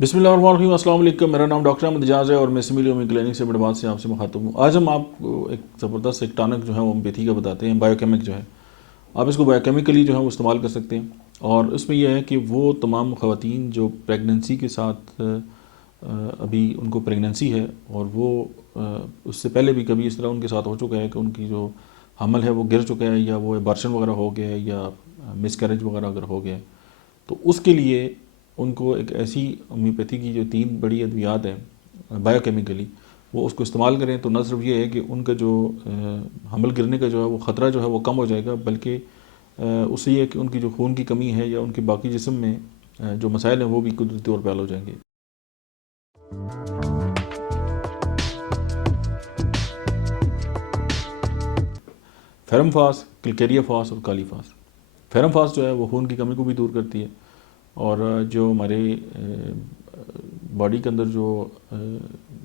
बिस्मिल्लाहिर्रहमानिर्रहीम, अस्सलाम वालेकुम। मेरा नाम डॉक्टर अहमद एजाज है और मैं सिमिलियोमी क्लिनिक से बड़बाद से आपसे मुखातब हूँ। आज हम आपको एक ज़बरदस्त एक टॉनिक जो है वो होम्योपैथी का बताते हैं, बायोकेमिक जो है। आप इसको बायोकेमिकली जो है वो इस्तेमाल कर सकते हैं और इसमें यह है कि वो तमाम ख़वातीन जो प्रेगनेंसी के साथ अभी उनको प्रेगनेंसी है और वो उससे पहले भी कभी इस तरह उनके साथ हो चुका है कि उनकी जो हमल है वो गिर चुका है या वो एबॉर्शन वगैरह हो गया है या मिसकैरेज वगैरह अगर हो गया है, तो उसके लिए उनको एक ऐसी होम्योपैथी की जो 3 बड़ी अद्वियात हैं बायोकेमिकली, वो उसको इस्तेमाल करें तो न सिर्फ ये है कि उनका जो हमल गिरने का जो है वो ख़तरा जो है वो कम हो जाएगा, बल्कि उससे ये है कि उनकी जो खून की कमी है या उनके बाकी जिस्म में जो मसाइल हैं वो भी कुदरती तौर पर हल हो जाएंगे। फेरम फास, क्लिकेरिया फास और काली फास। फेरम फास जो है वो खून की कमी को भी दूर करती है और जो हमारे बॉडी के अंदर जो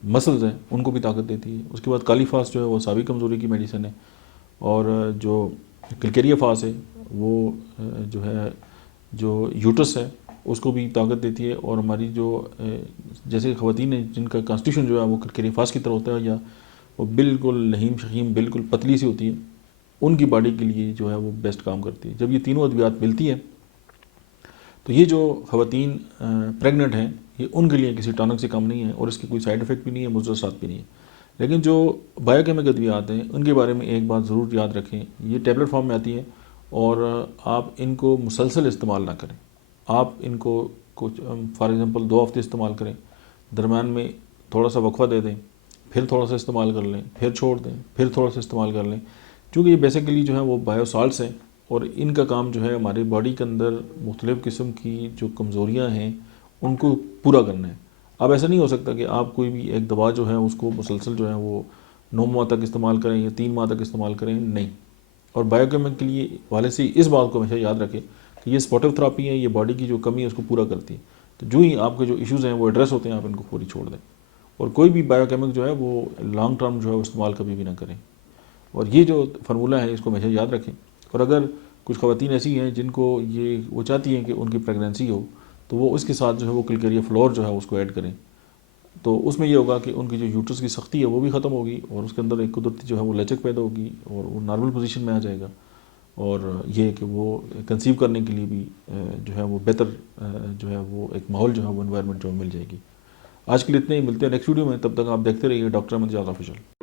मसल्स हैं उनको भी ताकत देती है। उसके बाद काली फास जो है वो सावी कमज़ोरी की मेडिसिन है और जो क्लिकेरिया फास है वो जो है जो यूट्रस है उसको भी ताकत देती है और हमारी जो जैसे ख़वातीन हैं जिनका कॉन्स्टिट्यूशन जो है वो क्लिकेरिया फास की तरह होता है या वो बिल्कुल नहीम शहीम बिल्कुल पतली सी होती है, उनकी बॉडी के लिए जो है वो बेस्ट काम करती है। जब ये तीनों अद्वियात मिलती हैं तो ये जो ख़वातीन प्रेग्नेंट हैं ये उनके लिए किसी टॉनिक से कम नहीं है और इसके कोई साइड इफ़ेक्ट भी नहीं है, मुज़र साथ भी नहीं है। लेकिन जो बायोकेमिक अद्वियात हैं उनके बारे में एक बात ज़रूर याद रखें, ये टैबलेट फॉर्म में आती हैं और आप इनको मुसलसल इस्तेमाल ना करें। आप इनको कुछ फॉर एग्ज़ाम्पल 2 हफ़्ते इस्तेमाल करें, दरम्यान में थोड़ा सा वक्फ़ा दे दें, फिर थोड़ा सा इस्तेमाल कर लें, फिर छोड़ दें, फिर थोड़ा सा इस्तेमाल कर लें, क्योंकि ये बेसिकली जो है वो बायोसाल्ट्स हैं और इनका काम जो है हमारी बॉडी के अंदर मुख्तलिफ़ किस्म की जो कमज़ोरियाँ हैं उनको पूरा करना है। अब ऐसा नहीं हो सकता कि आप कोई भी एक दवा जो है उसको मुसलसल जो है वो 9 माह तक इस्तेमाल करें या 3 माह तक इस्तेमाल करें, नहीं। और बायोकेमिक के लिए वाले से इस बात को हमेशा याद रखें कि ये स्पॉटिव थेरेपी है, ये बॉडी की जो कमी है उसको पूरा करती है। तो जो ही आपके जो इश्यूज़ हैं वो एड्रेस होते हैं, आप इनको पूरी छोड़ दें और कोई भी बायोकेमिक जो है वो लॉन्ग टर्म जो है वो इस्तेमाल कभी भी ना करें। और ये जो फार्मूला है इसको हमेशा याद रखें। और अगर कुछ ख़वातीन ऐसी हैं जिनको ये वो चाहती हैं कि उनकी प्रेगनेंसी हो, तो वो उसके साथ जो है वो क्लिकेरिया फ्लोर जो है उसको ऐड करें, तो उसमें ये होगा कि उनकी जो यूट्रस की सख्ती है वो भी ख़त्म होगी और उसके अंदर एक कुदरती जो है वो लचक पैदा होगी और वो नॉर्मल पोजीशन में आ जाएगा। और ये है कि वो कंसीव करने के लिए भी जो है वो बेहतर जो है वो एक माहौल जो है वो एनवायरनमेंट जो मिल जाएगी। आज के लिए इतने ही, मिलते हैं नेक्स्ट वीडियो में, तब तक आप देखते रहिए डॉक्टर अहमद एजाज ऑफिशियल।